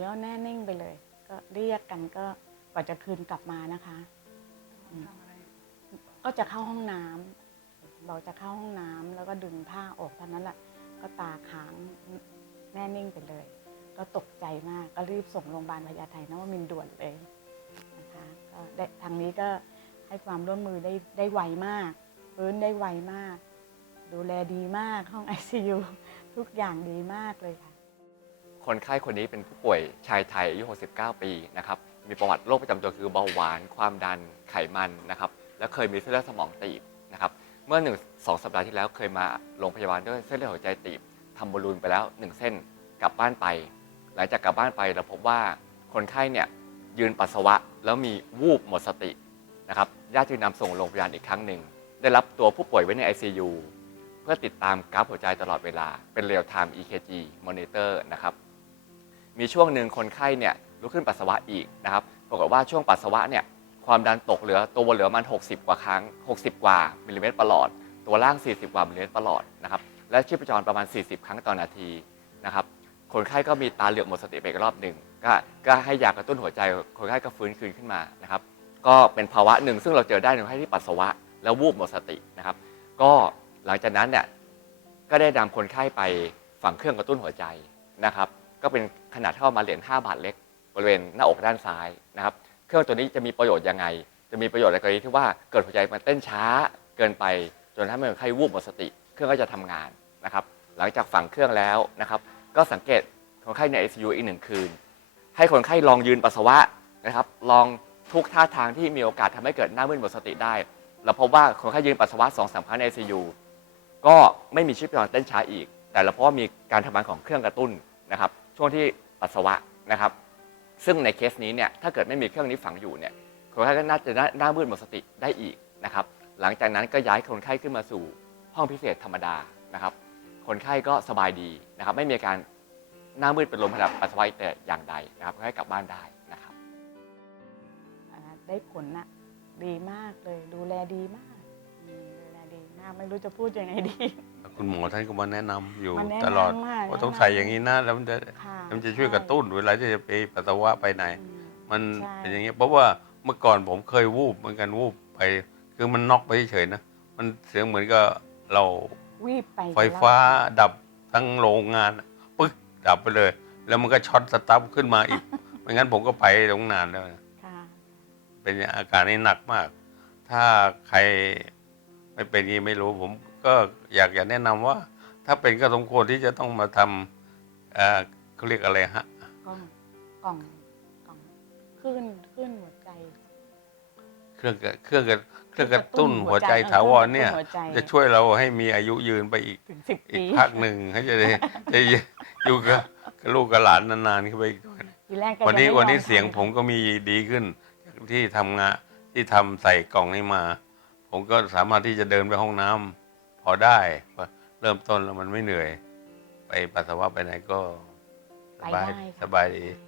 แล้วแน่นิ่งไปเลย ก็เรียกกันก็กว่าจะคืนกลับมานะคะ ก็จะเข้าห้องน้ำบอกจะเข้าห้องน้ำแล้วก็ดึงผ้าออกเท่านั้นแหละก็ตาค้างแน่นิ่งไปเลย ก็ตกใจมากก็รีบส่งโรงพยาบาลพญาไทนวมินด่วนเลยนะคะก็ทางนี้ก็ให้ความร่วมมือได้ได้ไวมากฟื้นได้ไวมาก ดูแลดีมากห้อง ICU ทุกอย่างดีมากเลยค่ะ คนไข้คนนี้เป็นผู้ป่วยชายไทยอายุ 69 ปีนะครับมีประวัติโรคประจำตัวคือเบาหวาน ความดันไขมันนะครับและเคยมีเส้นเลือดสมองตีบนะครับเมื่อ1 2สัปดาห์ที่แล้วเคยมาโรงพยาบาลด้วยเส้นเลือดหัวใจตีบทำบอลลูนไปแล้ว 1 เส้นกลับบ้านไป หลังจากกลับบ้านไปเราพบว่าคนไข้เนี่ยยืนปัสสาวะแล้วมีวูบหมดสตินะครับญาติจึงนำส่งโรงพยาบาลอีกครั้งหนึ่งได้รับตัวผู้ป่วยไว้ใน ICU เพื่อติดตามกราฟหัวใจตลอดเวลาเป็น real time EKG monitor นะครับ มีช่วงหนึ่งคนไข้เนี่ยลุกขึ้นปัสสาวะอีกนะครับปรากฏว่าช่วงปัสสาวะเนี่ยความดันตกเหลือตัวบนเหลือประมัน 60 กว่าครั้ง 60 กว่ามิลลิเมตรประหลอด ตัวล่าง 40 กว่ามิลลิเมตรประหลอดนะครับและชีพจรประมาณ 40 ครั้งต่อนาทีนะครับคนไข้ก็มีตาเหลือกหมดสติไปอีกรอบหนึ่งก็ก็ให้ยากระตุ้นหัวใจคนไข้ก็ฟื้นคืนขึ้นมานะครับก็เป็นภาวะหนึ่งซึ่งเราเจอได้ในคนไข้ที่ปัสสาวะ แล้ววูบหมดสตินะครับ ก็หลังจากนั้นเนี่ยก็ได้นำคนไข้ไปฝังเครื่องกระตุ้นหัวใจนะครับ ก็เป็น ขนาดเท่ามาเหรียญ5บาทเล็กบริเวณหน้าอกด้านซ้ายนะครับ เครื่องตัวนี้จะมีประโยชน์ยังไง จะมีประโยชน์ในกรณีที่ว่าเกิดหัวใจมันเต้นช้าเกินไป จนทำให้คนไข้วูบหมดสติ เครื่องก็จะทำงานนะครับ หลังจากฝังเครื่องแล้วนะครับ ก็สังเกตคนไข้ใน ICU อีกหนึ่งคืน ให้คนไข้ลองยืนปัสสาวะนะครับ ลองทุกท่าทางที่มีโอกาสทำให้เกิดหน้ามืดหมดสติได้ เราพบว่าคนไข้ยืนปัสสาวะสองสามครั้งใน ICU ก็ไม่มีชีพจรเต้นช้าอีก แต่เราเพราะว่ามีการทำงานของเครื่องกระตุ้นนะครับ ช่วงที่ปัสสาวะนะครับ ซึ่งในเคสนี้เนี่ยถ้าเกิดไม่มีเครื่องนี้ฝังอยู่เนี่ยคนไข้ก็น่าจะหน้ามืดหมดสติได้อีกนะครับ หลังจากนั้นก็ย้ายคนไข้ขึ้นมาสู่ห้องพิเศษธรรมดานะครับ คนไข้ก็สบายดีนะครับ ไม่มีอาการหน้ามืดเป็นลมขณะปัสสาวะแต่อย่างใดนะครับคนไข้กลับบ้านได้นะครับ ได้ผลนะดีมากเลยดูแลดีมาก อืมดูแลดีมากไม่รู้จะพูดยังไงดี คุณหมอท่านก็มาแนะนำอยู่มาแนะนำตลอดมากว่าต้องแนะนำใส่อย่างนี้นะแล้วมันจะค่ะมันจะช่วยกระตุ้นเวลาที่จะไปปัสสาวะไปไหน อืม มันใช่ เป็นอย่างนี้ยเพราะว่าเมื่อก่อนผมเคยวูบเหมือนกันวูบไป คือมันน็อกไปเฉยๆนะมันเสียงเหมือนกับเราวีบไปไฟฟ้าดับทั้งโรงงานปึ๊กดับไปเลย แล้วมันก็ช็อตสตาร์ทขึ้นมาอีก ไม่งั้นผมก็ไปโรงงานแล้วนะ ค่ะ เป็นอาการนี้หนักมาก ถ้าใคร ไม่เป็นอย่างนี้ไม่รู้ผมก็อยากจะแนะนำว่า ถ้าเป็นก็สมควรที่จะต้องมาทำเอ่อเขาเรียกอะไรฮะกล่องกล่องกล่องขึ้นขึ้นหัวใจ เครื่องกระเครื่องกระเครื่องกระตุ้นหัวใจถาวรเนี่ยกระตุ้หัวใจจะช่วยเราให้มีอายุยืนไปอีกถึงสิบอีกปีพักหนึ่งให้จะได้จะอยู่กับกับลูกกับหลานนานๆขึ้นไปอีกด้วยทีแรกแกวันนี้จะไม่วันนี้อเสียงทานผมก็มีดีขึ้นจากที่ทำงานที่ทำใส่กล่องนี้มา ผมก็สามารถที่จะเดินไปห้องน้ำพอได้ เริ่มต้นแล้วมันไม่เหนื่อย ไปปัสสาวะไปไหนก็สบายไปได้ค่ะสบายดีอืม